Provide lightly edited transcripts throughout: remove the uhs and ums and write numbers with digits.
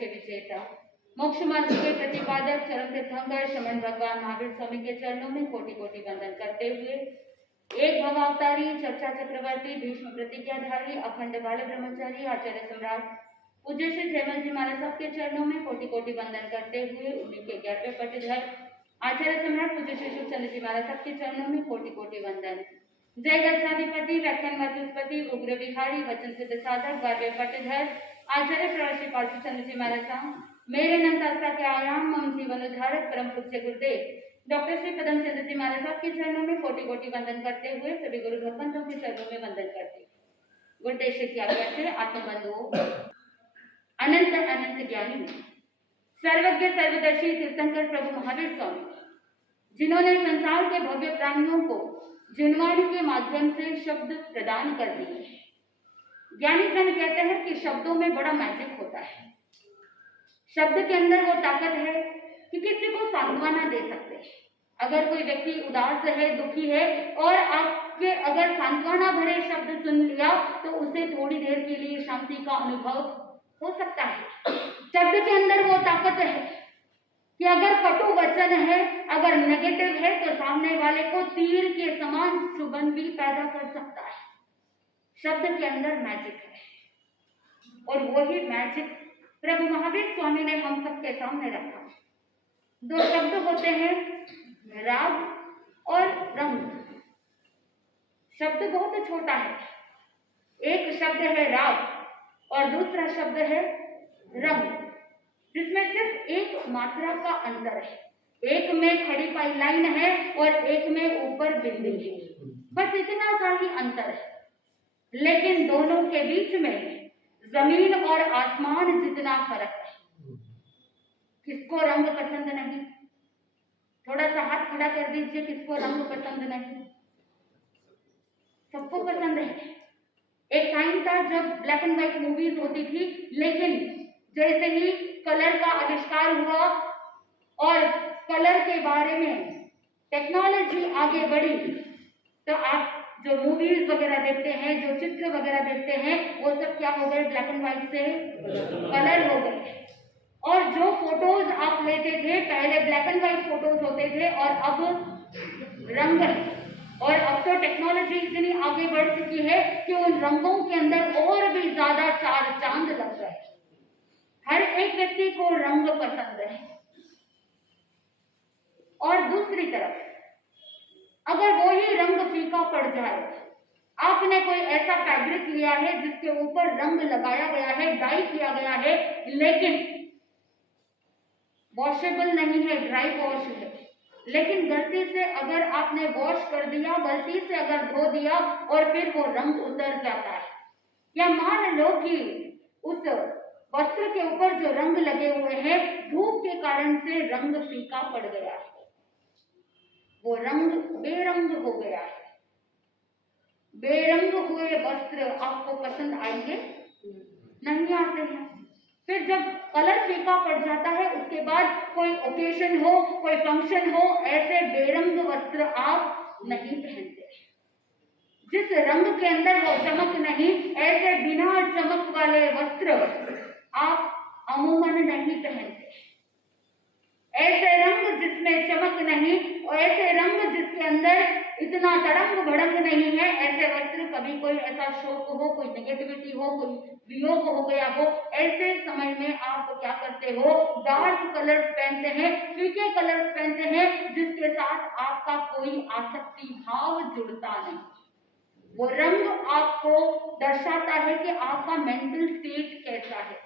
के विजेता, मोक्ष मार्ग के प्रतिपादक चरण तीर्थंकर श्रमण भगवान महावीर स्वामी के चरणों में कोटि कोटि वंदन करते हुए, एक भवावतारी, चर्चा चक्रवर्ती, भीष्म प्रतिज्ञाधारी, अखंड बाल ब्रह्मचारी, आचार्य सम्राट पूज्य श्री जयमल जी महाराज साहब के चरणों में कोटि कोटि वंदन करते हुए, उन्हीं के 11वें पट्टीधर आचार्य सम्राट पूज्य श्री शिवचंद्र जी महाराज साहब के चरणों में कोटि कोटि वंदन। जय गच्छाधिपति, व्याख्यान वाचस्पति, उग्र विहारी, वचन सिद्ध साधक, 12वें पट्टीधर आचार्य प्रवश्री पाल चंद्र जी महाराज साहब, मेरे नंदास्ता के आयाम मम जीवन उद्धारक परम पूज्य गुरुदेव डॉक्टर श्री पदम चंद्र जी महाराज साहब के चरणों में कोटि कोटि वंदन करते हुए सभी गुरु भगवंतों के चरणों में वंदन करते। गुरुदेव श्री की आज्ञा से आत्मबंधुओं, अनंत अनंत ज्ञानी, सर्वज्ञ सर्वदर्शी तीर्थंकर प्रभु महावीर स्वामी, जिन्होंने संसार के भव्य प्राणियों को जिनवाणी के माध्यम से शब्द प्रदान कर दिए। ज्ञानी जन कहते हैं कि शब्दों में बड़ा मैजिक होता है। शब्द के अंदर वो ताकत है कि किसी को सांत्वना दे सकते हैं। अगर कोई व्यक्ति उदास है, दुखी है और आपके अगर सांत्वना भरे शब्द सुन लिया तो उसे थोड़ी देर के लिए शांति का अनुभव हो सकता है। शब्द के अंदर वो ताकत है कि अगर कटु वचन है, अगर नेगेटिव है तो सामने वाले को तीर के समान चुभन भी पैदा कर सकता है। शब्द के अंदर मैजिक है और वही मैजिक प्रभु महावीर स्वामी ने हम सबके सामने रखा। दो शब्द होते हैं, राग और रंग। शब्द बहुत छोटा है, एक शब्द है राग और दूसरा शब्द है रंग, जिसमें सिर्फ एक मात्रा का अंतर है। एक में खड़ी पाई लाइन है और एक में ऊपर बिंदी है, बस इतना सा ही अंतर है। लेकिन दोनों के बीच में जमीन और आसमान जितना फर्क है। किसको रंग पसंद नहीं? थोड़ा सा हाथ खड़ा कर दीजिए, किसको रंग पसंद नहीं? सबको पसंद है। एक टाइम था जब ब्लैक एंड व्हाइट मूवीज होती थी, लेकिन जैसे ही कलर का आविष्कार हुआ और कलर के बारे में टेक्नोलॉजी आगे बढ़ी, तो आप जो मूवीज वगैरह देखते हैं, जो चित्र वगैरह देखते हैं, वो सब क्या हो गए? ब्लैक एंड व्हाइट से कलर हो गए। और जो फोटोज आप लेते थे, पहले ब्लैक एंड व्हाइट फोटोज होते थे और अब रंग है। और अब तो टेक्नोलॉजी इतनी आगे बढ़ चुकी है कि उन रंगों के अंदर और भी ज्यादा चार चांद लग रहे हैं। हर एक व्यक्ति को रंग पसंद है। और दूसरी तरफ अगर वो ही रंग फीका पड़ जाए, आपने कोई ऐसा फैब्रिक लिया है जिसके ऊपर रंग लगाया गया है, डाई किया गया है, लेकिन वॉशेबल नहीं है, ड्राई वॉश है, लेकिन गलती से अगर आपने वॉश कर दिया, गलती से अगर धो दिया और फिर वो रंग उतर जाता है, या मान लो कि उस वस्त्र के ऊपर जो रंग लगे हुए हैं, धूप के कारण से रंग फीका पड़ गया है, वो रंग बेरंग हो गया है। बेरंग हुए वस्त्र आपको पसंद आएंगे? नहीं आते हैं। फिर जब कलर फीका पड़ जाता है, उसके बाद कोई ओकेशन हो, कोई फंक्शन हो, ऐसे बेरंग वस्त्र आप नहीं पहनते। जिस रंग के अंदर वो चमक नहीं, ऐसे बिना चमक वाले वस्त्र आप अमूमन नहीं पहनते। ऐसे रंग जिसमें चमक नहीं और ऐसे रंग जिसके अंदर इतना तड़ंग भड़ंग नहीं है, ऐसे वस्त्र कभी कोई ऐसा शोक हो, कोई नेगेटिविटी हो, कोई वियोग हो गया हो, ऐसे समय में आप क्या करते हो? डार्क कलर्स पहनते हैं, फीके कलर्स पहनते हैं, जिसके साथ आपका कोई आसक्ति भाव जुड़ता नहीं। वो रंग आपको दर्शाता है कि आपका मेंटल स्टेट कैसा है,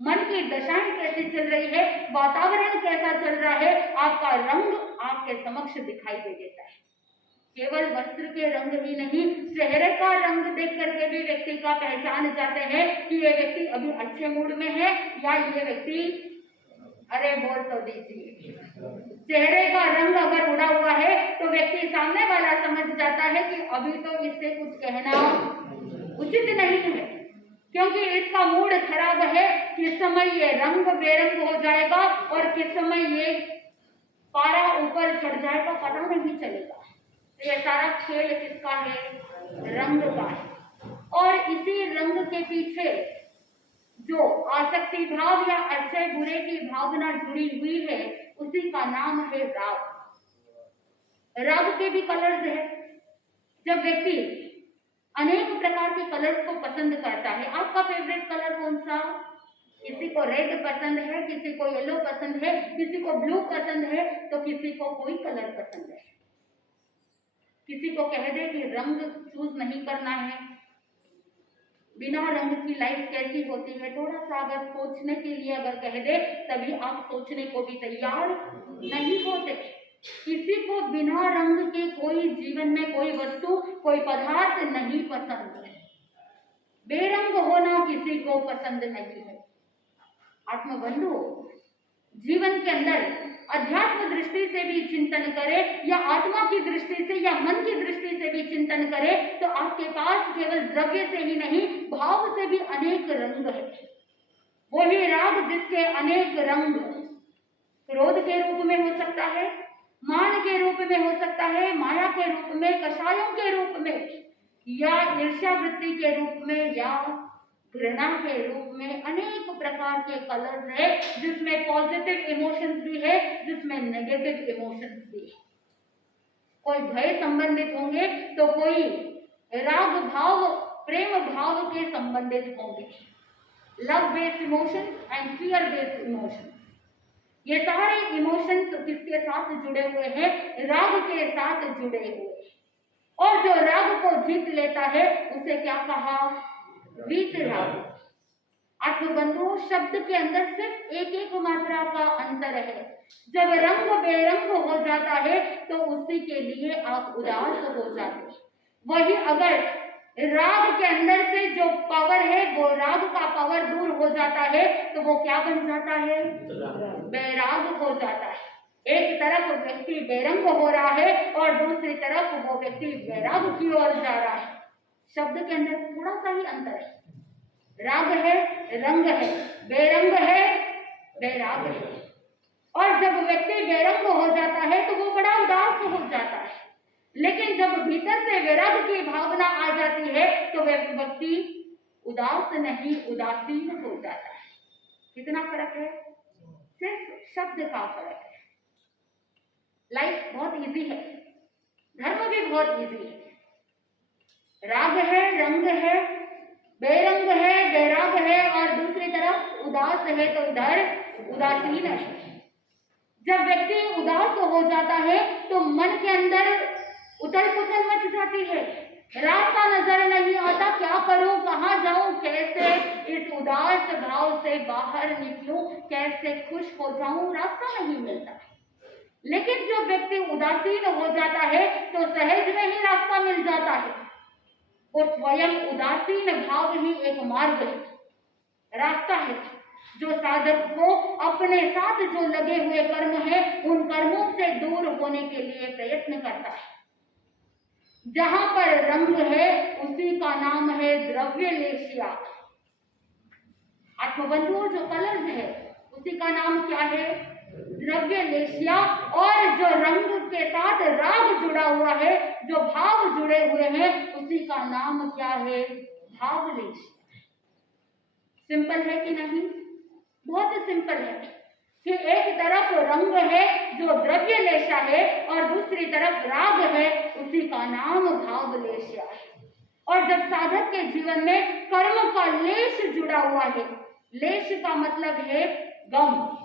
मन की दशाएं कैसी चल रही है, वातावरण कैसा चल रहा है। आपका रंग आपके समक्ष दिखाई दे देता है। केवल वस्त्र के रंग ही नहीं, चेहरे का रंग देख करके भी व्यक्ति का पहचान जाते हैं कि ये व्यक्ति अभी अच्छे मूड में है या ये व्यक्ति, अरे बोल तो दीजिए, चेहरे का रंग अगर उड़ा हुआ है तो व्यक्ति सामने वाला समझ जाता है कि अभी तो इससे कुछ कहना उचित नहीं है, क्योंकि इसका मूड खराब है। किस समय ये रंग बेरंग हो जाएगा और किस समय ये पारा ऊपर चढ़ जाएगा, पता नहीं चलेगा। तो ये सारा खेल किसका है? रंग का है। और इसी रंग के पीछे जो आसक्ति भाव या अच्छे बुरे की भावना जुड़ी हुई है, उसी का नाम है राग। राग के भी कलर्स है। जब व्यक्ति अनेक प्रकार के कलर्स को पसंद करता है, आपका फेवरेट कलर कौन सा? किसी को रेड पसंद है, किसी को येलो पसंद है, किसी को ब्लू पसंद है, तो किसी को कोई कलर पसंद है। किसी को कह दे कि रंग चूज नहीं करना है, बिना रंग की लाइफ कैसी होती है, थोड़ा सा अगर सोचने के लिए अगर कह दे, तभी आप सोचने को भी तैयार नहीं होते। किसी को बिना रंग के कोई जीवन में कोई वस्तु, कोई पदार्थ नहीं पसंद है। बेरंग होना किसी को पसंद नहीं है। आत्मबंधु जीवन के अंदर अध्यात्म दृष्टि से भी चिंतन करे या आत्मा की दृष्टि से या मन की दृष्टि से भी चिंतन करे, तो आपके पास केवल द्रव्य से ही नहीं, भाव से भी अनेक रंग है। वही राग जिसके अनेक रंग, क्रोध के रूप में हो सकता है, मान के रूप में हो सकता है, माया के रूप में, कषायों के रूप में, या ईर्ष्या वृत्ति के रूप में, या घृणा के रूप में। अनेक प्रकार के कलर्स है, जिसमें पॉजिटिव इमोशंस भी है, जिसमें नेगेटिव इमोशंस भी है। कोई भय संबंधित होंगे तो कोई राग भाव, प्रेम भाव के संबंधित होंगे। Love based emotions and fear based emotions, ये सारे इमोशंस किसके साथ जुड़े हुए हैं? राग के साथ जुड़े हुए। और जो राग को जीत लेता है, उसे क्या कहा? वीतराग। आत्मबंधु शब्द के अंदर सिर्फ एक एक मात्रा का अंतर है। जब रंग बेरंग हो जाता है तो उसी के लिए आप उदास हो जाते। वही अगर राग के अंदर से जो पावर है, वो राग का पावर दूर हो जाता है, तो वो क्या बन जाता है? बैराग हो जाता है। एक तरफ व्यक्ति बेरंग हो रहा है और दूसरी तरफ वो व्यक्ति बैराग की ओर जा रहा है। शब्द के अंदर थोड़ा सा ही अंतर है। राग है, रंग है, बेरंग है, बैराग है। और जब व्यक्ति बेरंग हो जाता है तो वो बड़ा उदास हो जाता है। लेकिन जब भीतर से वैराग की भावना आ जाती है तो वह व्यक्ति उदास नहीं, उदासीन हो जाता है। कितना फर्क है? सिर्फ शब्द का फर्क है। लाइफ बहुत इजी है, धर्म भी बहुत इजी है। राग है, रंग है, बेरंग है, बैराग है, और दूसरी तरफ उदास है तो इधर उदासीन है। जब व्यक्ति उदास हो जाता है तो मन के अंदर उथल पुथल मच जाती है। रास्ता नजर नहीं आता, क्या करूं, कहां जाऊं, कैसे इस उदास भाव से बाहर निकलूं, कैसे खुश हो जाऊं, रास्ता नहीं मिलता। लेकिन जो व्यक्ति उदासीन हो जाता है तो सहज में ही रास्ता मिल जाता है। और स्वयं उदासीन भाव ही एक मार्ग है, रास्ता है, जो साधक को अपने साथ जो लगे हुए कर्म है, उन कर्मों से दूर होने के लिए प्रयत्न करता है। जहां पर रंग है उसी का नाम है द्रव्य लेशिया। आत्मबंधुओं जो कलर्स है उसी का नाम क्या है? द्रव्य लेशिया। और जो रंग के साथ राग जुड़ा हुआ है, जो भाव जुड़े हुए हैं, उसी का नाम क्या है? भाव लेशिया। सिंपल है कि नहीं? बहुत सिंपल है कि एक तरफ रंग है जो द्रव्य लेशा है और दूसरी तरफ राग है, उसी का नाम भाव लेशा है। और जब साधक के जीवन में कर्म का लेश जुड़ा हुआ है, लेश का मतलब है गम।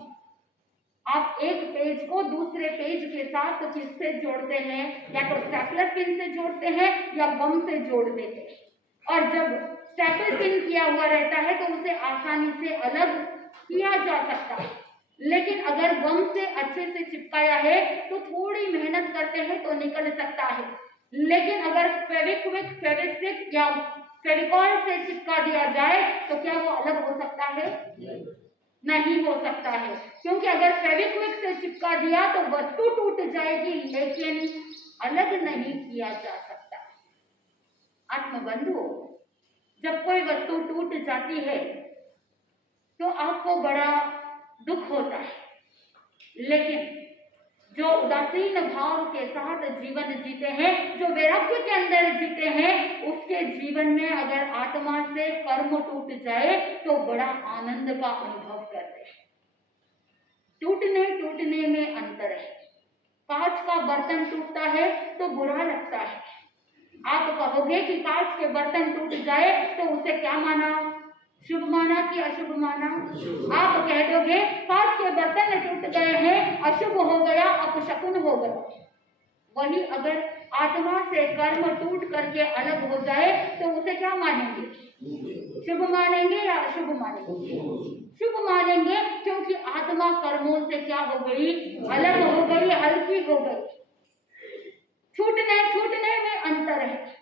आप एक पेज को दूसरे पेज के साथ तो किससे जोड़ते हैं? या तो स्टेपलर पिन से जोड़ते हैं या गम से जोड़ देते हैं। और जब स्टेपल पिन किया हुआ रहता है तो उसे आसानी से अलग किया जा सकता है। लेकिन अगर गम से अच्छे से चिपकाया है तो थोड़ी मेहनत करते हैं तो निकल सकता है। लेकिन अगर फेविक्विक, फेविस्टिक या फेविकॉल से चिपका दिया जाए तो क्या वो अलग हो सकता है? नहीं हो सकता है, क्योंकि अगर फेविक्विक से चिपका दिया तो वस्तु टूट जाएगी, लेकिन अलग नहीं किया जा सकता। आत्मबंधु, जब कोई वस्तु टूट जाती है तो आपको बड़ा दुख होता है, लेकिन जो उदासीन भाव के साथ जीवन जीते हैं, जो वैराग्य के अंदर जीते हैं, उसके जीवन में अगर आत्मा से कर्म टूट जाए तो बड़ा आनंद का अनुभव करते हैं। टूटने में अंतर है। कांच का बर्तन टूटता है तो बुरा लगता है। आप कहोगे कि कांच के बर्तन टूट जाए तो उसे क्या माना, शुभ माना कि अशुभ माना? आप कह दोगे कांच के बर्तन टूट गए हैं, अशुभ हो गया, अपशकुन हो गया। वही अगर आत्मा से कर्म टूट करके अलग हो जाए तो उसे क्या मानेंगे, शुभ मानेंगे या अशुभ मानेंगे? शुभ मानेंगे, क्योंकि आत्मा कर्मों से क्या हो गई, अलग हो गई, हल्की हो गई। छूटने में अंतर है।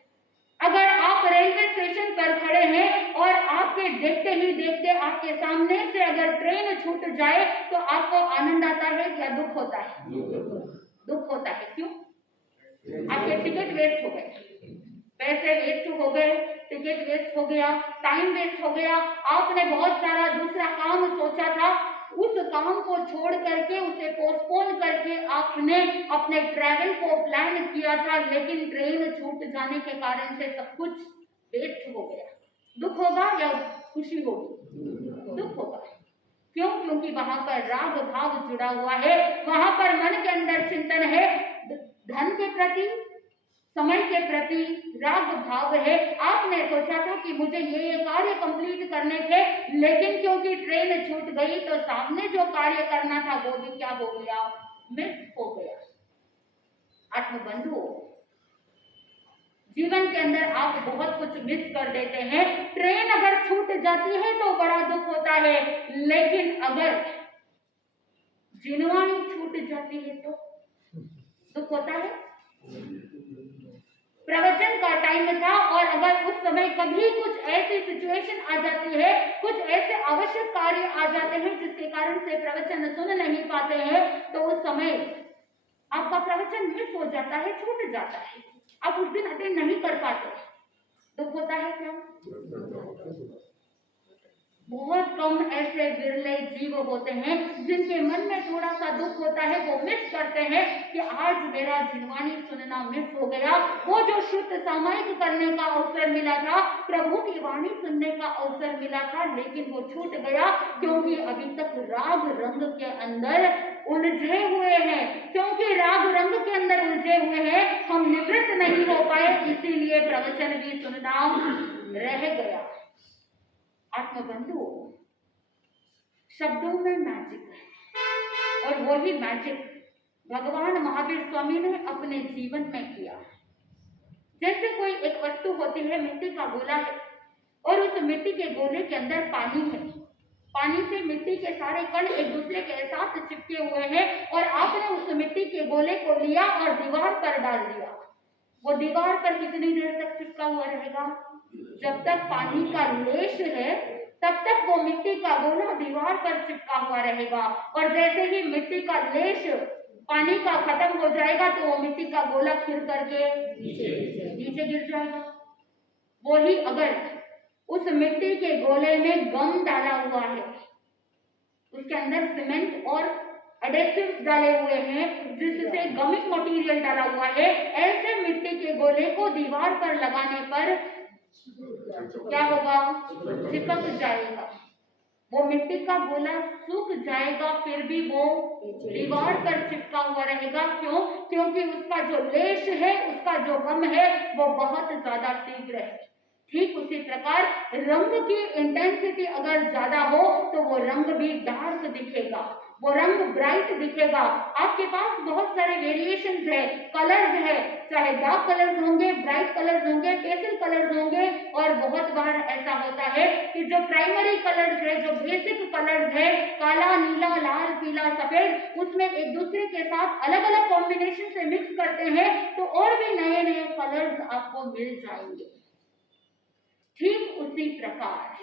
अगर आप रेलवे स्टेशन पर खड़े हैं और आपके देखते ही देखते आपके सामने से अगर ट्रेन छूट जाए तो आपको आनंद आता है या दुख होता है? दुख होता है। क्यों? आपके टिकट वेस्ट हो गए, पैसे वेस्ट हो गए, टिकट वेस्ट हो गया, टाइम वेस्ट हो गया। आपने बहुत सारा दूसरा काम सोचा था, उस काम को छोड़ करके, उसे पोस्टपोन करके आपने अपने ट्रैवल को प्लान किया था, लेकिन ट्रेन छूट जाने के कारण से सब कुछ वेस्ट हो गया। दुख होगा या खुशी होगी? दुख होगा। क्यों? क्योंकि वहां पर राग भाव जुड़ा हुआ है, वहां पर मन के अंदर चिंतन है, धन के प्रति, समय के प्रति राग भाव है। आपने सोचा था कि मुझे ये कार्य कंप्लीट करने थे, लेकिन क्योंकि ट्रेन छूट गई तो सामने जो कार्य करना था वो भी क्या हो गया, मिस हो गया। आत्मबंधु, जीवन के अंदर आप बहुत कुछ मिस कर देते हैं। ट्रेन अगर छूट जाती है तो बड़ा दुख होता है, लेकिन अगर जिनवानी छूट जाती है तो दुख होता है। प्रवचन का टाइम था और अगर उस समय कभी कुछ ऐसी सिचुएशन आ जाती है, कुछ ऐसे आवश्यक कार्य आ जाते हैं जिसके कारण से प्रवचन सुन नहीं पाते हैं, तो उस समय आपका प्रवचन मिस हो जाता है, छूट जाता है, आप उस दिन अटेंड नहीं कर पाते। दुख होता है क्या? बहुत कम ऐसे विरले जीव होते हैं जिनके मन में थोड़ा सा दुख होता है, वो मिस करते हैं कि आज मेरा जिनवाणी सुनना मिस हो गया। वो जो शुद्ध सामायिक करने का अवसर मिला था, प्रभु की वाणी सुनने का अवसर मिला था, लेकिन वो छूट गया क्योंकि अभी तक राग रंग के अंदर उलझे हुए हैं। क्योंकि राग रंग के अंदर उलझे हुए हैं, हम निवृत्त नहीं हो पाए, इसीलिए प्रवचन भी सुनना रह गया। आत्मबंधु, शब्दों में मैजिक है और वही मैजिक भगवान महावीर स्वामी ने अपने जीवन में किया। जैसे कोई एक वस्तु होती है, मिट्टी का गोला है और उस मिट्टी के गोले के अंदर पानी है, पानी से मिट्टी के सारे कण एक दूसरे के साथ चिपके हुए हैं और आपने उस मिट्टी के गोले को लिया और दीवार पर डाल दिया। वो दीवार पर कितनी देर तक चिपका हुआ रहेगा? जब तक पानी का लेश है तब तक वो मिट्टी का गोला दीवार पर चिपका हुआ रहेगा, और जैसे ही मिट्टी का लेश पानी का खत्म हो जाएगा तो वो मिट्टी का गोला फिर करके नीचे गिर जाएगा। वही अगर उस मिट्टी के गोले में गम डाला हुआ है, उसके अंदर सीमेंट और एडेसिव्स डाले हुए हैं जिससे गमिक मटेरियल डाला हुआ है, ऐसे मिट्टी के गोले को दीवार पर लगाने पर क्या होगा? चिपक जाएगा। वो मिट्टी का गोला सूख जाएगा, फिर भी वो दीवार पर चिपका हुआ रहेगा। क्यों? क्योंकि उसका जो लेश है, उसका जो गम है, वो बहुत ज्यादा तीव्र है। ठीक उसी प्रकार रंग की इंटेंसिटी अगर ज्यादा हो तो वो रंग भी डार्क दिखेगा, वो रंग ब्राइट दिखेगा। आपके पास बहुत सारे वेरिएशंस है, कलर्स है, चाहे डार्क कलर्स होंगे, ब्राइट कलर्स होंगे, पेस्टल कलर्स होंगे, और बहुत बार ऐसा होता है कि जो प्राइमरी कलर्स है, जो बेसिक कलर्स है, काला, नीला, लाल, पीला, सफेद, उसमें एक दूसरे के साथ अलग अलग कॉम्बिनेशन से मिक्स करते हैं तो और भी नए नए कलर्स आपको मिल जाएंगे। ठीक उसी प्रकार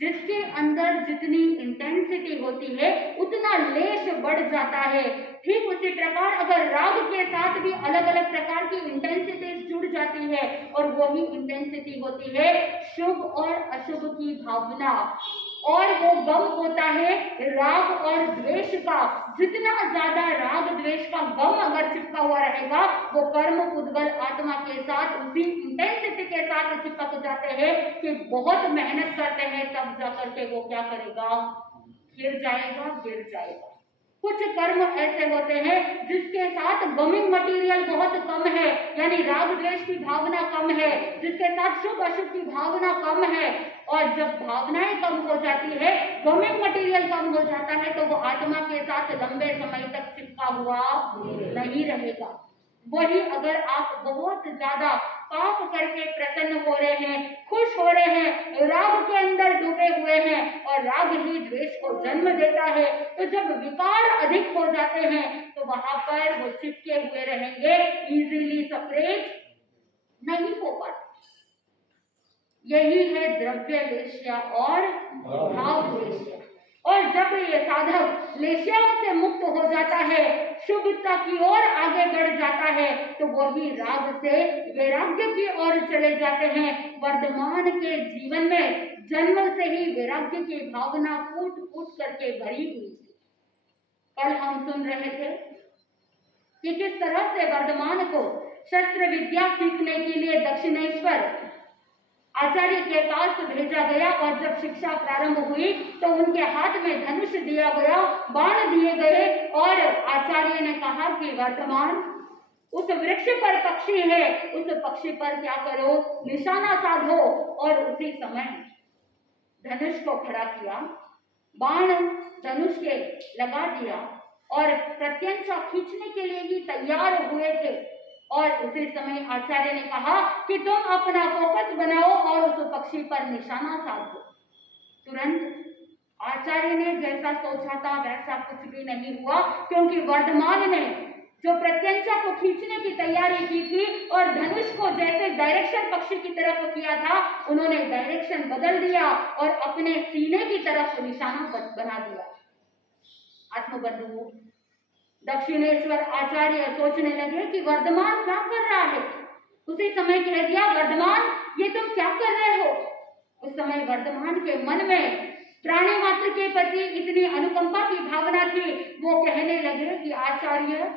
जिसके अंदर जितनी इंटेंसिटी होती है उतना लेश बढ़ जाता है। ठीक उसी प्रकार अगर राग के साथ भी अलग अलग प्रकार की इंटेंसिटी जुड़ जाती है और वही इंटेंसिटी होती है शुभ और अशुभ की भावना। और वो गम होता है राग और द्वेष का। जितना ज्यादा राग द्वेष का गम अगर चिपका हुआ रहेगा, वो कर्म पुद्गल आत्मा के साथ उसी इंटेंसिटी के साथ चिपक जाते हैं कि बहुत मेहनत करते हैं, तब जाकर के वो क्या करेगा, गिर जाएगा। कुछ कर्म ऐसे होते हैं जिसके साथ गमिंग मटेरियल बहुत कम है, यानी राग द्वेष की भावना कम है, जिसके साथ शुभ अशुभ की भावना कम है, और जब भावनाएं कम हो जाती है, गमिंग मटेरियल कम हो जाता है, तो वो आत्मा के साथ लंबे समय तक चिपका हुआ नहीं रहेगा। वही अगर आप बहुत ज्यादा पाप करके प्रसन्न हो रहे हैं, खुश हो रहे हैं, राग के अंदर डूबे हुए हैं, और राग ही द्वेष को जन्म देता है, तो जब विकार अधिक हो जाते हैं तो वहां पर वो चिपके हुए रहेंगे, इजीली सेपरेट नहीं हो पाते। यही है द्रव्य लेश्या और भाव लेश्या। और जब ये साधक लेश्याओं से मुक्त हो जाता है, शुद्धता की ओर आगे बढ़ जाता है, तो वही राग से वैराग्य की ओर चले जाते हैं। वर्तमान के जीवन में जन्म से ही वैराग्य की भावना फूट फूट करके भरी हुई थी। कल हम सुन रहे थे कि किस तरह से वर्तमान को शस्त्र विद्या सीखने के लिए दक्षिणेश्वर आचार्य के पास भेजा गया, और जब शिक्षा प्रारंभ हुई तो उनके हाथ में धनुष दिया गया, बाण दिए गए, और आचार्य ने कहा कि वर्तमान उस वृक्ष पर पक्षी है, उस पक्षी पर क्या करो, निशाना साधो। और उसी समय धनुष को खड़ा किया, बाण धनुष के लगा दिया, और प्रत्यंचा खींचने के लिए ही तैयार हुए थे। और उसी समय आचार्य ने कहा कि तुम अपना फोकस बनाओ और उस पक्षी पर निशाना साधो। तुरंत आचार्य ने जैसा सोचा था वैसा कुछ भी नहीं हुआ, क्योंकि वर्धमान ने जो प्रत्यंचा को खींचने की तैयारी की थी और धनुष को जैसे डायरेक्शन पक्षी की तरफ किया था, उन्होंने डायरेक्शन बदल दिया और अपने सीने की तरफ निशाना बना दिया। आत्मबंधु दक्षिणेश्वर आचार्य सोचने लगे कि वर्धमान क्या कर रहा है। उसी समय कह दिया, वर्धमान ये तुम क्या कर रहे हो। उस समय वर्धमान के मन में प्राणी मात्र के प्रति इतनी अनुकंपा की भावना थी, वो कहने लगे कि आचार्य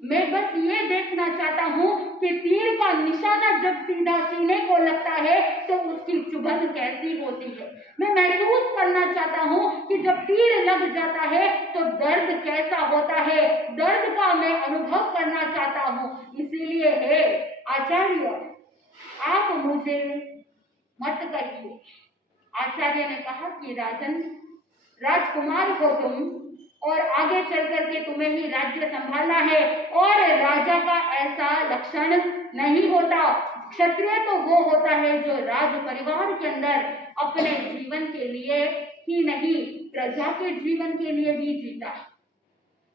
मैं बस ये देखना चाहता हूँ कि तीर का निशाना जब सीधा सीने को लगता है तो उसकी चुभन कैसी होती है। मैं महसूस करना चाहता हूँ कि जब तीर लग जाता है तो दर्द कैसा होता है, दर्द का मैं अनुभव करना चाहता हूँ। इसीलिए है आचार्य आप मुझे मत कहिए। आचार्य ने कहा कि राजन, राजकुमार हो तुम, और आगे चल करके तुम्हें ही राज्य संभालना है, और राजा का ऐसा लक्षण नहीं होता। क्षत्रिय तो वो होता है जो राज परिवार के अंदर अपने जीवन के लिए ही नहीं, प्रजा के जीवन के लिए भी जीता है।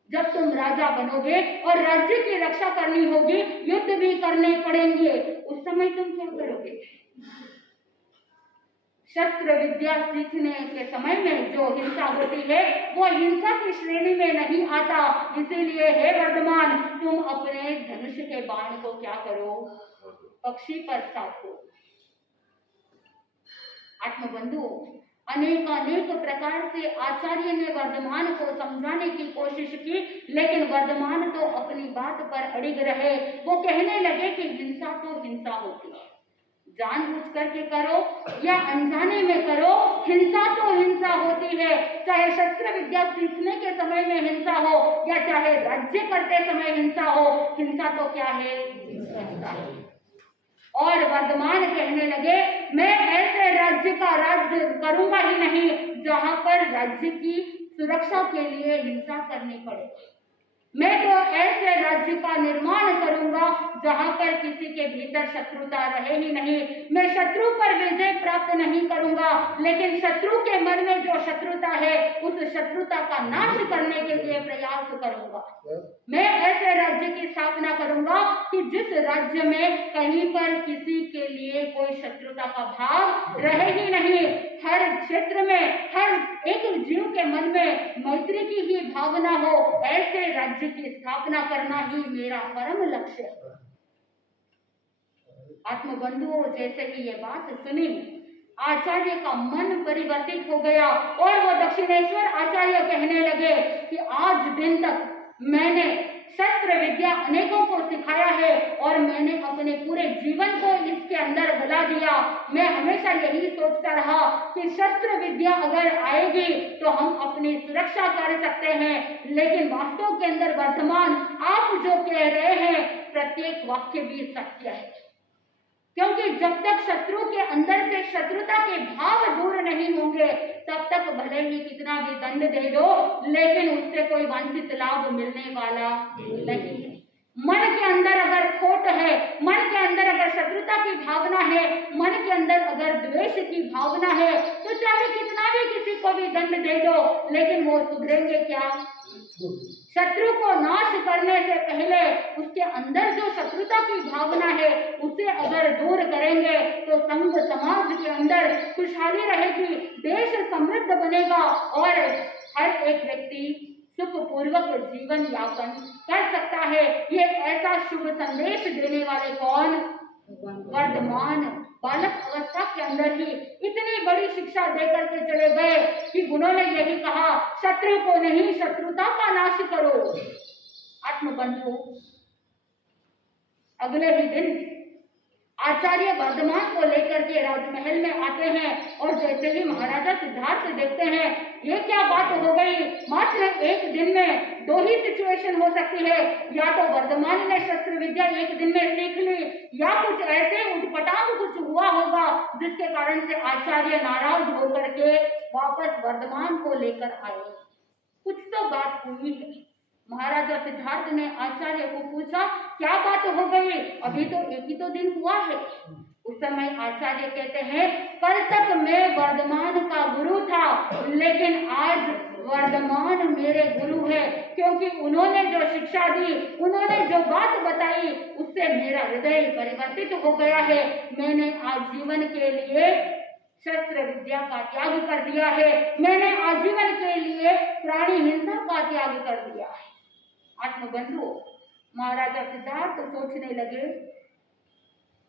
जब तुम राजा बनोगे और राज्य की रक्षा करनी होगी, युद्ध भी करने पड़ेंगे, उस समय तुम क्या करोगे। शस्त्र विद्या सीखने के समय में जो हिंसा होती है वो हिंसा की श्रेणी में नहीं आता। इसीलिए हे वर्धमान, तुम अपने धनुष के बाण को क्या करो, पक्षी पर साधो। आत्मबंधु अनेक प्रकार से आचार्य ने वर्धमान को समझाने की कोशिश की, लेकिन वर्धमान तो अपनी बात पर अड़िग रहे। वो कहने लगे कि हिंसा तो हिंसा होती है, जानबूझ करके करो या अनजाने में करो, हिंसा तो हिंसा होती है। चाहे शस्त्र विद्या सीखने के समय में हिंसा हो या चाहे राज्य करते समय हिंसा हो, हिंसा तो क्या है, हिंसा है। और वर्धमान कहने लगे, मैं ऐसे राज्य का राज्य करूंगा ही नहीं जहां पर राज्य की सुरक्षा के लिए हिंसा करनी पड़े। मैं तो ऐसे राज्य का निर्माण करूंगा जहां पर किसी के भीतर शत्रुता रहे ही नहीं। मैं शत्रु पर विजय प्राप्त नहीं करूंगा, लेकिन शत्रु के मन में जो शत्रुता है उस शत्रुता का नाश करने के लिए प्रयास करूंगा। मैं ऐसे राज्य की स्थापना करूंगा कि जिस राज्य में कहीं पर किसी के लिए कोई शत्रुता का भाव रहे ही नहीं। हर क्षेत्र में हर एक जीव के मन में मैत्री की ही भावना हो, ऐसे राज्य की स्थापना करना ही मेरा परम लक्ष्य है। आत्मबंधुओं, जैसे ही ये बात सुनी आचार्य का मन परिवर्तित हो गया और वो दक्षिणेश्वर आचार्य कहने लगे कि आज दिन तक मैंने शस्त्र विद्या अनेकों को सिखाया है और मैंने अपने पूरे जीवन को इसके अंदर गला दिया। मैं हमेशा यही सोचता रहा कि शस्त्र विद्या अगर आएगी तो हम अपनी सुरक्षा कर सकते हैं, लेकिन वास्तव के अंदर वर्तमान आप जो कह रहे हैं प्रत्येक वाक्य भी सत्य है, क्योंकि जब तक शत्रु के अंदर से शत्रुता के भाव दूर नहीं होंगे तब तक भले ही कितना भी दंड दे दो लेकिन उससे कोई वांछित लाभ मिलने वाला नहीं है। मन के अंदर अगर खोट है, मन के अंदर अगर शत्रुता की भावना है, मन के अंदर अगर द्वेष की भावना है तो चाहे कितना भी किसी को भी दंड दे दो लेकिन वो सुधरेंगे क्या? शत्रु को नाश करने से पहले उसके अंदर जो शत्रुता की भावना है उसे अगर दूर करेंगे तो संघ समाज के अंदर खुशहाली रहेगी, देश समृद्ध बनेगा और हर एक व्यक्ति सुखपूर्वक जीवन यापन कर सकता है। ये ऐसा शुभ संदेश देने वाले कौन? वर्धमान बालक अवस्था के अंदर ही इतनी बड़ी शिक्षा देकर के चले गए कि उन्होंने यही कहा, शत्रु को नहीं शत्रुता का नाश करो। आत्मबंधु, अगले ही दिन आचार्य वर्धमान को लेकर के राजमहल में आते हैं और जैसे ही महाराजा सिद्धार्थ देखते हैं ये क्या बात हो गई, मात्र एक दिन में दो ही सिचुएशन हो सकती है, या तो वर्धमान ने शस्त्र विद्या एक दिन में सीख ली या कुछ ऐसे उटपटांग कुछ हुआ होगा जिसके कारण से आचार्य नाराज होकर के वापस वर्धमान को लेकर आए। कुछ तो बात हुई है। महाराजा सिद्धार्थ ने आचार्य को पूछा क्या बात हो गई, अभी तो एक ही तो दिन हुआ है। उस समय आचार्य कहते हैं कल तक मैं वर्धमान का गुरु था लेकिन आज वर्धमान मेरे गुरु है, क्योंकि उन्होंने जो शिक्षा दी, उन्होंने जो बात बताई उससे मेरा हृदय परिवर्तित हो गया है। मैंने आजीवन के लिए शस्त्र विद्या का त्याग कर दिया है, मैंने आजीवन के लिए प्राणी हिंसा का त्याग कर दिया है। आत्मबंधु, महाराजा सिद्धार्थ सोचने लगे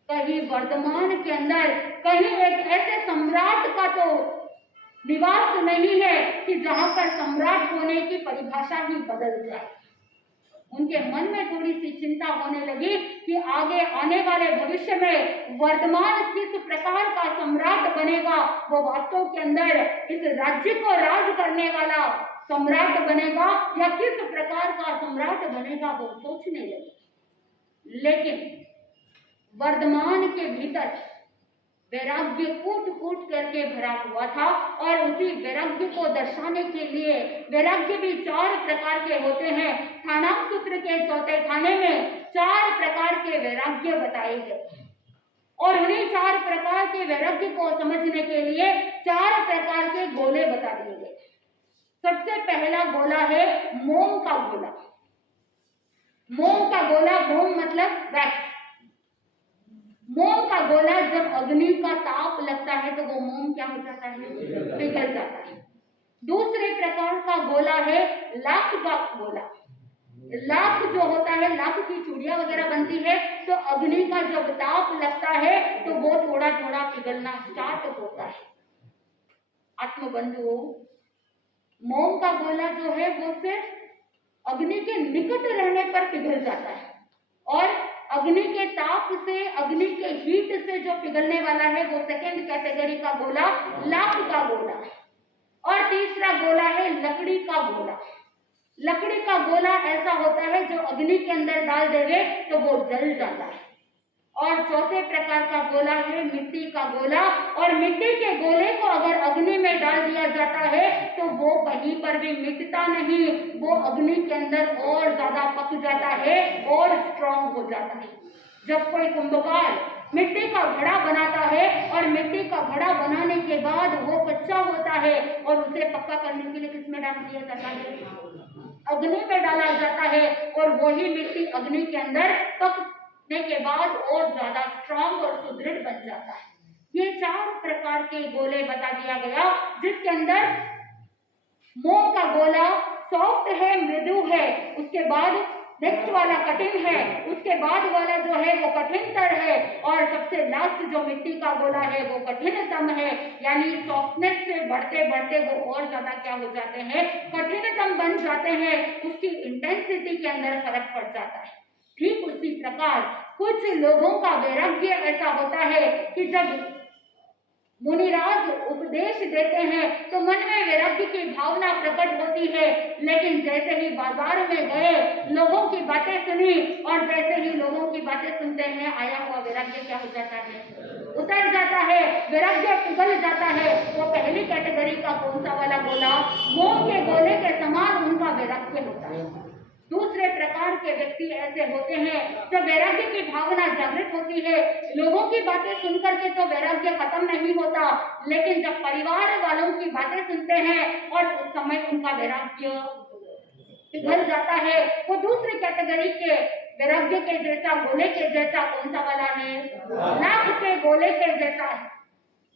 कहीं वर्धमान के अंदर कहीं एक ऐसे सम्राट का तो निवास नहीं है कि जहां पर सम्राट होने की परिभाषा ही बदल जाए। उनके मन में थोड़ी सी चिंता होने लगी कि आगे आने वाले भविष्य में वर्धमान किस प्रकार का सम्राट बनेगा, वो वास्तव के अंदर इस राज्य को राज करने वाला सम्राट बनेगा या किस प्रकार का सम्राट बनेगा, वो सोचने लगे। लेकिन वर्धमान के भीतर वैराग्य कूट कूट करके भरा हुआ था और उसी वैराग्य को दर्शाने के लिए, वैराग्य भी 4 प्रकार के होते हैं। थानाम सूत्र के 4थे थाने में 4 प्रकार के वैराग्य बताए गए और उन्हीं 4 प्रकार के वैराग्य को समझने के लिए 4 प्रकार के गोले बता दिए गए। सबसे पहला गोला है मोम का गोला। मोम का गोला, मोम मतलब वैक्स। मोम का गोला जब अग्नि का ताप लगता है तो वो मोम क्या हो जाता है? पिघल जाता है। दूसरे प्रकार का गोला है लाख का गोला। लाख जो होता है, लाख की चूड़ियां वगैरह बनती है तो अग्नि का जब ताप लगता है तो वो थोड़ा थोड़ा पिघलना स्टार्ट होता है। आत्मबंधु, मोम का गोला जो है वो सिर्फ अग्नि के निकट रहने पर पिघल जाता है और अग्नि के ताप से, अग्नि के हीट से जो पिघलने वाला है वो सेकेंड कैटेगरी का गोला लाख का गोला है। और तीसरा गोला है लकड़ी का गोला। लकड़ी का गोला ऐसा होता है जो अग्नि के अंदर डाल देवे तो वो जल जाता है। और चौथे प्रकार का गोला है मिट्टी का गोला, और मिट्टी के गोले को अगर अग्नि में डाल दिया जाता है तो वो कहीं पर भी मिटता नहीं, वो अग्नि के अंदर और ज्यादा पक जाता है और स्ट्रॉन्ग हो जाता है। जब कोई कुंभकार मिट्टी का घड़ा बनाता है और मिट्टी का घड़ा बनाने के बाद वो कच्चा होता है और उसे पक्का करने के लिए किसमें डाल दिया जाता है? अग्नि में डाला जाता है और वही मिट्टी अग्नि के अंदर पकने के बाद और ज्यादा स्ट्रॉन्ग और सुदृढ़ बन जाता है। ये 4 प्रकार के गोले बता दिया गया, जिसके अंदर मोम का गोला सॉफ्ट है, मृदु है, उसके बाद नेक्स्ट वाला कठिन है, उसके बाद वाला जो है वो कठिनतर है, और सबसे लास्ट जो मिट्टी का गोला है वो कठिनतम है। यानी सॉफ्टनेस से बढ़ते बढ़ते वो और ज्यादा क्या हो जाते हैं, कठिनतम बन जाते हैं, उसकी इंटेंसिटी के अंदर फर्क पड़ जाता है। ठीक उसी प्रकार कुछ लोगों का वैराग्य ऐसा होता है कि जब मुनिराज उपदेश देते हैं तो मन में वैराग्य की भावना प्रकट होती है, लेकिन जैसे ही बाजार में गए, लोगों की बातें सुनी, और जैसे ही लोगों की बातें सुनते हैं, आया हुआ वैराग्य क्या हो जाता है, उतर जाता है, वैराग्य पिघल जाता है। वो पहली कैटेगरी का कौन सा वाला गोला, मोम के गोले के समान उनका वैराग्य होता है। दूसरे प्रकार के व्यक्ति ऐसे होते हैं जब वैराग्य की भावना जागृत होती है, लोगों की बातें सुनकर के तो वैराग्य खत्म नहीं होता, लेकिन जब परिवार वालों की बातें सुनते हैं और उस समय उनका वैराग्य पिघल जाता है। वो दूसरी कैटेगरी के वैराग्य के जैसा, गोले के जैसा कौन सा वाला है, नाक के गोले के जैसा है।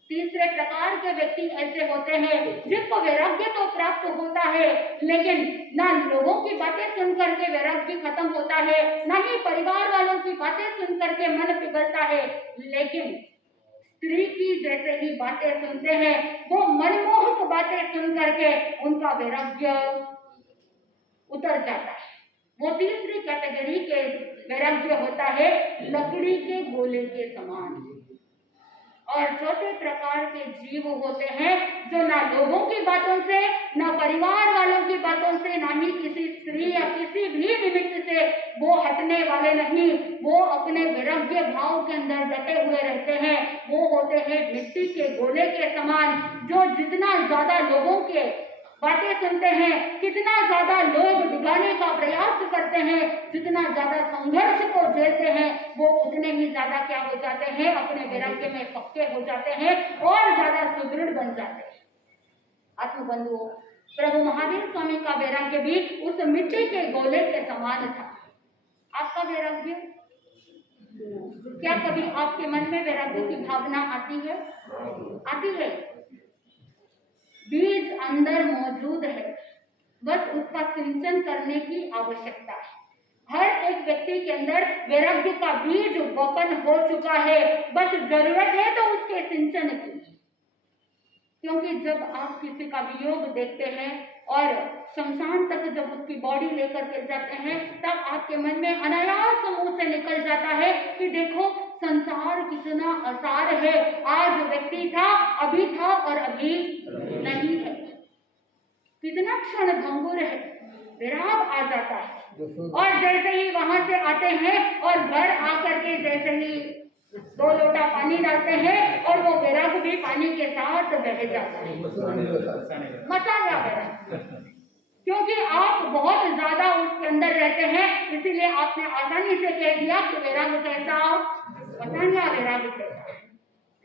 तीसरे प्रकार के व्यक्ति ऐसे होते हैं जिनको वैराग्य तो प्राप्त होता है, लेकिन ना लोगों की बातें सुनकर के वैराग्य खत्म होता है, ना ही परिवार वालों की बातें सुनकर के मन पिघलता है, लेकिन स्त्री की जैसे ही बातें सुनते हैं, वो मनमोहक बातें सुन करके उनका वैराग्य उतर जाता है। वो तीसरी कैटेगरी के वैराग्य होता है लकड़ी के गोले के समान। और चौथे प्रकार के जीव होते हैं जो ना लोगों की बातों से, ना परिवार वालों की बातों से, ना ही किसी स्त्री या किसी भी निमित्त से वो हटने वाले नहीं, वो अपने वैराग्य भाव के अंदर डटे हुए रहते हैं। वो होते हैं मिट्टी के गोले के समान, जो जितना ज्यादा लोगों के बातें सुनते हैं, कितना ज्यादा लोग डिगाने का प्रयास करते हैं, जितना ज्यादा संघर्ष को झेलते हैं, वो उतने ही ज्यादा क्या हो जाते हैं, अपने वैराग्य में पक्के हो जाते हैं और ज्यादा सुदृढ़ बन जाते हैं। आत्मबंधुओं, प्रभु महावीर स्वामी का वैराग्य भी उस मिट्टी के गोले के समान था। आपका वैराग्य क्या कभी आपके मन में वैराग्य की भावना आती है? आती है। बीज अंदर मौजूद है, बस उसका सिंचन करने की आवश्यकता है। हर एक व्यक्ति के अंदर वैराग्य का बीज वपन हो चुका है, बस जरूरत है तो उसके सिंचन की। क्योंकि जब आप किसी का वियोग देखते हैं और शमशान तक जब उसकी बॉडी लेकर के जाते हैं, तब आपके मन में अनायास मुंह से निकल जाता है कि देखो संसार कितना आसार है, आज व्यक्ति था, अभी था और अभी नहीं है, कितना क्षण भंगुर है, विराग आ जाता है। और जैसे ही वहां से आते हैं और घर आकर के जैसे ही 2 लोटा पानी डालते हैं और वो विराग भी पानी के साथ बह जाता है, मचा गया विराग। क्योंकि आप बहुत ज्यादा उसके अंदर रहते हैं, इसीलिए आपने आसानी से कह दिया कि वैराग कैसा, बताना वैराग कैसा।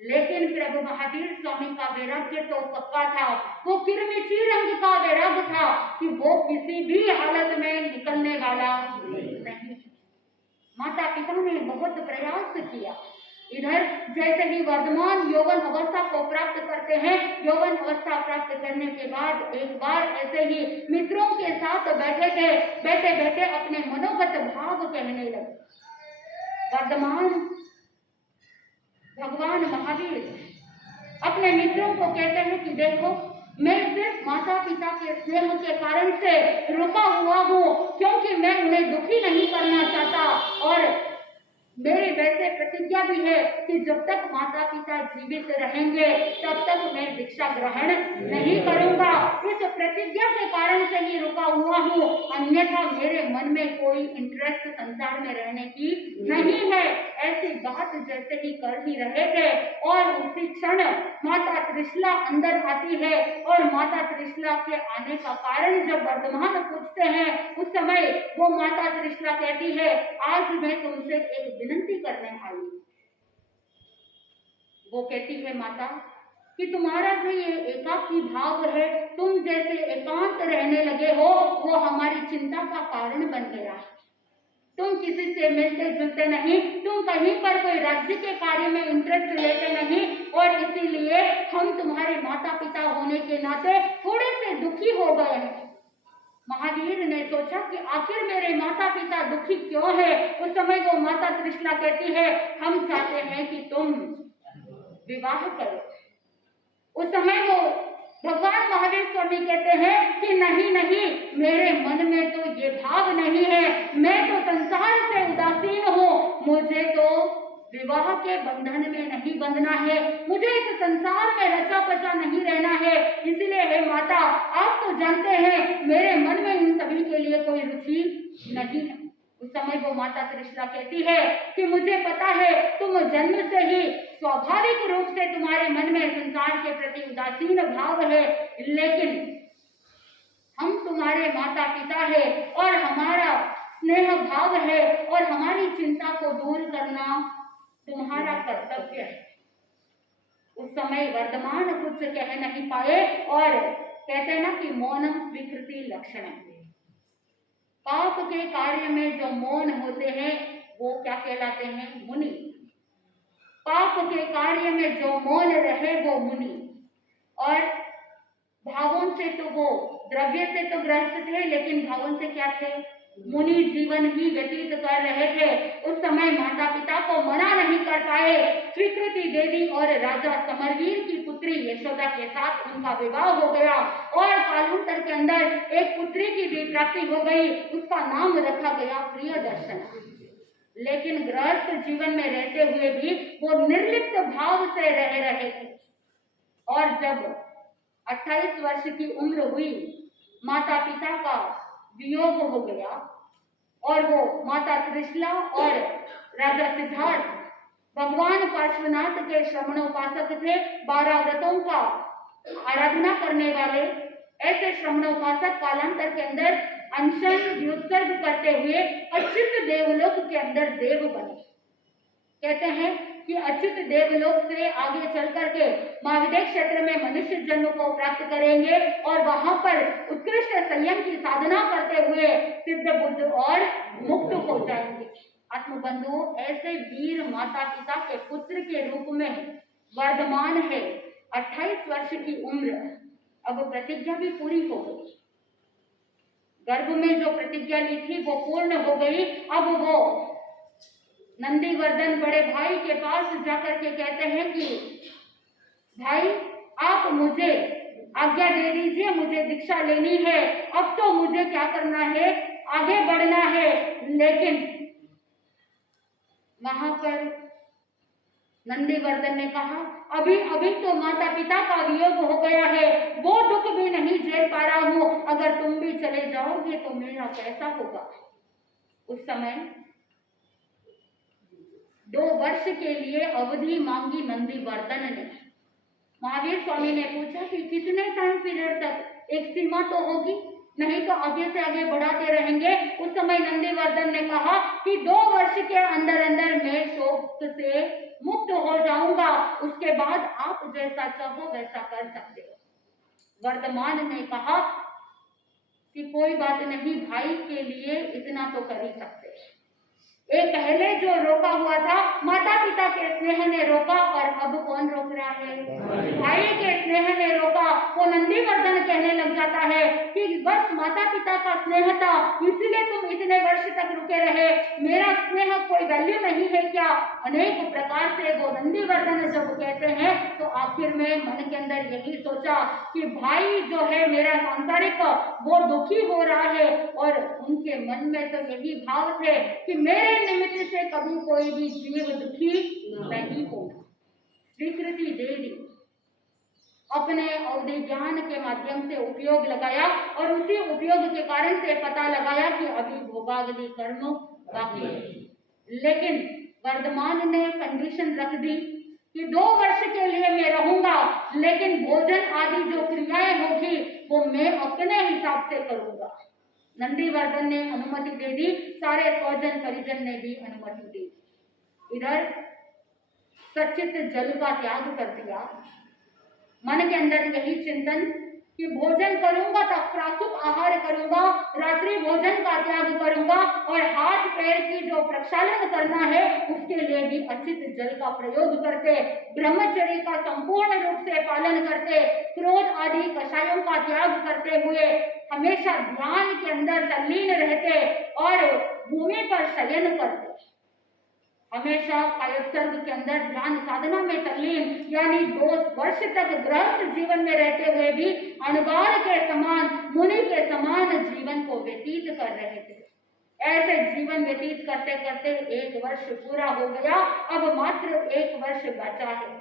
लेकिन प्रभु महावीर स्वामी का वैराग्य तो पक्का था, वो किरमिची रंग का वैराग था कि वो किसी भी हालत में निकलने वाला नहीं। माता पिता ने बहुत प्रयास किया। इधर जैसे ही वर्धमान यौवन अवस्था को प्राप्त करते हैं, यौवन अवस्था प्राप्त करने के बाद एक बार ऐसे ही मित्रों के साथ बैठे थे, बैठे बैठे अपने मनोगत भाव कहने लगे। वर्धमान भगवान महावीर अपने मित्रों को कहते हैं कि देखो, मैं सिर्फ माता पिता के स्नेह के कारण से रुका हुआ हूँ, क्योंकि मैं उन्हें दुखी नहीं करना चाहता, और मेरी वैसे प्रतिज्ञा भी है कि जब तक माता पिता जीवित रहेंगे तब तक मैं दीक्षा ग्रहण नहीं करूंगा। इस प्रतिज्ञा के कारण से ही रुका हुआ हूँ, अन्यथा मेरे मन में कोई इंटरेस्ट संसार में रहने की नहीं है। ऐसी बात जैसे ही कर ही रहे थे और उसी क्षण माता त्रिशला अंदर आती है, और माता त्रिशला के आने का कारण जब वर्धमान पूछते हैं, उस समय वो माता त्रिशला कहती है, आज मैं तुमसे एक विनती करने आई। वो कहती है, माता कि तुम्हारा जो ये एकाकी भाव है, तुम जैसे एकांत रहने लगे हो, वो हमारी चिंता का कारण बन गया है। तुम किसी से मिलते जुलते नहीं, तुम कहीं पर कोई राज्य के कार्य में इंटरेस्ट लेते नहीं, और इसीलिए हम तुम्हारे माता पिता होने के नाते थोड़े से दुखी हो गए हैं। महावीर ने सोचा कि आखिर मेरे माता पिता दुखी क्यों है। उस समय वो माता तृष्णा कहती है, हम चाहते हैं कि तुम विवाह करो। उस समय वो भगवान महावीर स्वामी कहते हैं कि नहीं नहीं, मेरे मन में तो ये भाव नहीं है, मैं तो संसार से उदासीन हूँ, मुझे तो विवाह के बंधन में नहीं बंधना है, मुझे इस संसार में रचा पचा नहीं रहना है। इसलिए हे माता, आप तो जानते हैं मेरे मन में इन सभी के लिए कोई रुचि नहीं है। उस समय वो माता तृष्णा कहती है कि मुझे पता है तुम जन्म से ही स्वाभाविक रूप से तुम्हारे मन में संसार के प्रति उदासीन भाव है, लेकिन हम तुम्हारे माता पिता है और हमारा स्नेह भाव है और हमारी चिंता को दूर करना तुम्हारा कर्तव्य है। उस समय वर्धमान कुछ कह नहीं पाए और कहते हैं ना कि मौनम स्वीकृति लक्षण। पाप के कार्य में जो मौन होते हैं वो क्या कहलाते हैं? मुनि। पाप के कार्य में जो मौन रहे वो मुनि। और भावों से तो वो द्रव्य से तो ग्रस्त थे, लेकिन भावों से क्या थे? मुनि जीवन ही व्यतीत कर रहे थे। उस समय माता पिता को मना नहीं कर पाए, स्वीकृति दे दी और राजा समरवीर की पुत्री यशोदा के साथ उनका विवाह हो गया और कालांतर के अंदर एक पुत्री की भी प्राप्ति हो गई। उसका नाम रखा गया प्रियदर्शन। लेकिन गृहस्थ जीवन में रहते हुए भी वो निर्लिप्त भाव से रह रहे थे। और जब 28 वर्ष की उम्र हुई, माता पिता का वियोग हो गया और वो माता त्रिशला और राजा सिद्धार्थ भगवान पार्श्वनाथ के श्रमणोपासक थे। 12 व्रतों का आराधना करने वाले ऐसे श्रमणोपासक कालांतर के अंदर अनशन व्युत्सर्ग करते हुए अच्युत देवलोक के अंदर देव बने। कहते हैं कि अच्युत देवलोक से आगे चल करके महाविदेह क्षेत्र में मनुष्य जन्म को प्राप्त करेंगे और वहां पर उत्कृष्ट संयम की साधना करते हुए सिद्ध बुद्ध और मुक्त हो जाएंगे। आत्मबंधु, ऐसे वीर माता पिता के पुत्र के रूप में वर्धमान है। 28 वर्ष की उम्र, अब प्रतिज्ञा भी पूरी हो गई। गर्भ में जो प्रतिज्ञा ली थी वो पूर्ण हो गई। अब वो नंदीवर्धन बड़े भाई के पास जाकर के कहते हैं कि भाई, आप मुझे आज्ञा दे दीजिए, मुझे दीक्षा लेनी है। अब तो मुझे क्या करना है? आगे बढ़ना है। लेकिन वहां पर नंदीवर्धन ने कहा, अभी अभी तो माता पिता का वियोग हो गया है, वो दुख भी नहीं झेल पा रहा हूं, अगर तुम भी चले जाओगे तो मेरा कैसा होगा? उस समय 2 वर्ष के लिए अवधि मांगी नंदीवर्धन ने। महावीर स्वामी ने पूछा कि कितने टाइम पीरियड तक? एक सीमा तो होगी, नहीं तो आगे से आगे बढ़ाते रहेंगे। उस समय नंदीवर्धन ने कहा कि 2 वर्ष के अंदर अंदर मैं शोक से मुक्त हो जाऊंगा, उसके बाद आप जैसा चाहो वैसा कर सकते हो। वर्धमान ने कहा कि कोई बात नहीं भाई, के लिए इतना तो कर ही सकते। एक पहले जो रोका हुआ था माता पिता के स्नेह ने रोका, और अब कौन रोक रहा है? भाई के स्नेह ने रोका। वो नंदीवर्धन कहने लग जाता है कि बस माता पिता का स्नेह था, इसलिए तुम इतने वर्ष तक रुके रहे, मेरा स्नेह कोई वैल्यू नहीं है क्या? अनेक प्रकार से वो नंदीवर्धन जब कहते हैं तो आखिर में मन के अंदर यही सोचा कि भाई जो है मेरा सांसारिक, वो दुखी हो रहा है, और उनके मन में तो यही भाव थे कि मेरे निमित्त से कभी कोई भी जीव दुखी नहीं होगा। स्वीकृति दे दी, अपने अवधि ज्ञान के माध्यम से उपयोग लगाया और उसी उपयोग के कारण से पता लगाया कि अभी भोगावधि कर्म बाकी है। लेकिन वर्धमान ने कंडीशन रख दी कि 2 वर्ष के लिए मैं रहूंगा, लेकिन भोजन आदि जो क्रियाएं होगी वो मैं अपने हिसाब से करूंगा। नंदीवर्धन ने अनुमति दे दी, सारे स्वजन परिजन ने भी अनुमति दी। इधर सचित जल का त्याग कर दिया। मन के अंदर यही चिंतन कि भोजन करूंगा तो प्रातः आहार करूंगा, रात्रि भोजन का त्याग करूंगा, और हाथ पैर की जो प्रक्षालन करना है उसके लिए भी अचित जल का प्रयोग करते, ब्रह्मचर्य का संपूर्ण रूप से पालन करते, क्रोध आदि कषायों का त्याग करते हुए हमेशा ध्यान के अंदर तल्लीन रहते और भूमि पर शयन करते, हमेशा कायोत्सर्ग के अंदर ध्यान साधना में तल्लीन, यानी 2 वर्ष तक गृहस्थ जीवन में रहते हुए भी अणगार के समान, मुनि के समान जीवन को व्यतीत कर रहे थे। ऐसे जीवन व्यतीत करते करते 1 वर्ष पूरा हो गया, अब मात्र 1 वर्ष बचा है।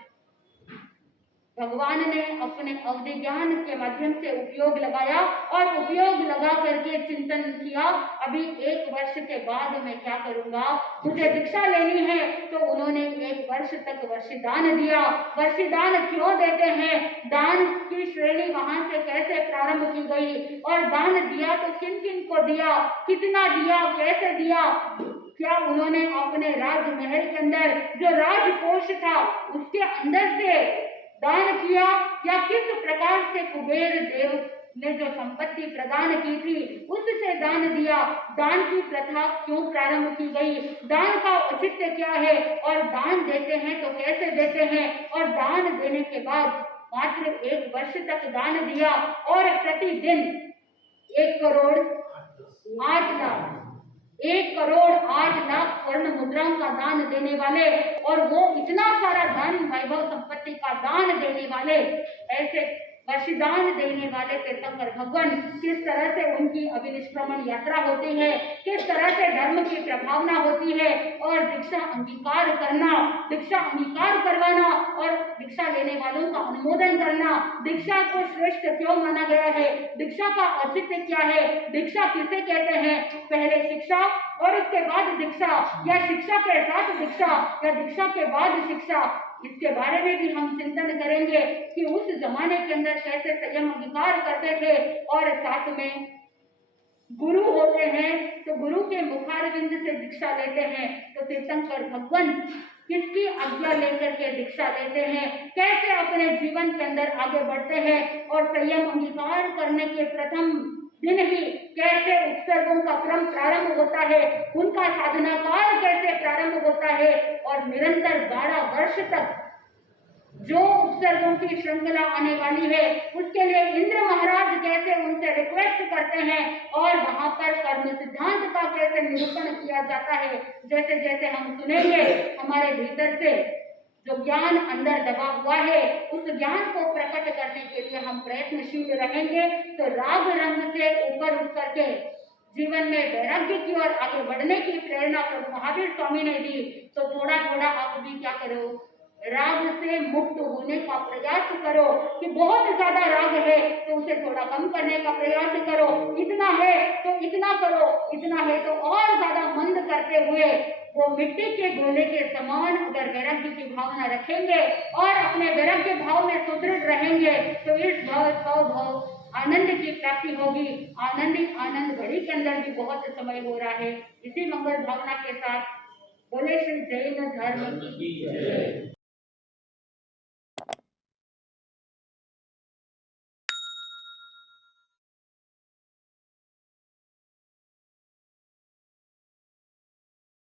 भगवान ने अपने अवधि ज्ञान के माध्यम से उपयोग लगाया और उपयोग लगा करके चिंतन किया, अभी 1 वर्ष के बाद मैं क्या करूंगा, मुझे दीक्षा लेनी है। तो उन्होंने 1 वर्ष तक वर्षिदान दिया। वर्षिदान क्यों देते हैं, दान की श्रेणी वहां से कैसे प्रारंभ की गई और दान दिया तो किन किन को दिया, कितना दिया, कैसे दिया, क्या उन्होंने अपने राजमहल के अंदर जो राजकोष था उसके अंदर से दान किया या किस प्रकार से कुबेर देव ने जो संपत्ति प्रदान की थी उससे दान दिया, दान की प्रथा क्यों प्रारंभ की गई, दान का औचित्य क्या है और दान देते हैं तो कैसे देते हैं, और दान देने के बाद मात्र 1 वर्ष तक दान दिया और प्रतिदिन 1 करोड़ 8 लाख 1 करोड़ 8 लाख स्वर्ण मुद्राओं का दान देने वाले, और वो इतना सारा धन वैभव संपत्ति का दान देने वाले, ऐसे वर्षिदान देने वाले तीर्थंकर भगवान, किस तरह से उनकी अभिनिष्क्रमण यात्रा होती है, किस तरह से धर्म की प्रभावना होती है, और दीक्षा अंगीकार करना, दीक्षा अंगीकार करवाना और दीक्षा लेने वालों का अनुमोदन करना, दीक्षा को श्रेष्ठ क्यों माना गया है, दीक्षा का औचित्य क्या है, दीक्षा किसे कहते हैं, पहले शिक्षा और उसके बाद दीक्षा, या शिक्षा के साथ दीक्षा, या दीक्षा के बाद शिक्षा, इसके बारे में भी हम चिंतन करेंगे कि उस जमाने के अंदर कैसे संयम अंगीकार करते थे। और साथ में गुरु होते हैं तो गुरु के मुखारविंद से दीक्षा लेते हैं, तो तीर्थंकर भगवान किसकी आज्ञा लेकर के दीक्षा लेते हैं, कैसे अपने जीवन के अंदर आगे बढ़ते हैं, और संयम अंगीकार करने के प्रथम दिन ही कैसे उपसर्गों का क्रम प्रारंभ होता है, उनका साधना काल कैसे प्रारंभ होता है, और निरंतर 12 वर्ष तक जो उपसर्गों की श्रृंखला आने वाली है उसके लिए इंद्र महाराज कैसे उनसे रिक्वेस्ट करते हैं, और वहां पर कर्म सिद्धांत का कैसे निरूपण किया जाता है। जैसे जैसे हम सुनेंगे हमारे भीतर से जो ज्ञान अंदर दबा हुआ है उस ज्ञान को प्रकट करने के लिए हम प्रयत्नशील रहेंगे। तो राग रंग से ऊपर उठ करके जीवन में वैराग्य की ओर आगे बढ़ने की प्रेरणा प्रभु महावीर स्वामी ने दी। तो थोड़ा थोड़ा आप भी क्या करो, राग से मुक्त होने का प्रयास करो, कि बहुत ज्यादा राग है तो उसे थोड़ा कम करने का प्रयास करो, इतना है तो इतना करो, इतना है तो और ज्यादा मंद करते हुए वो मिट्टी के गोले के समान अगर वैराग्य की भावना रखेंगे और अपने वैराग्य भाव में सुदृढ़ रहेंगे तो इस भाव आनंद की प्राप्ति होगी। आनंद घड़ी के अंदर भी बहुत समय हो रहा है। इसी मंगल भावना के साथ बोले श्री जैन धर्म की जय।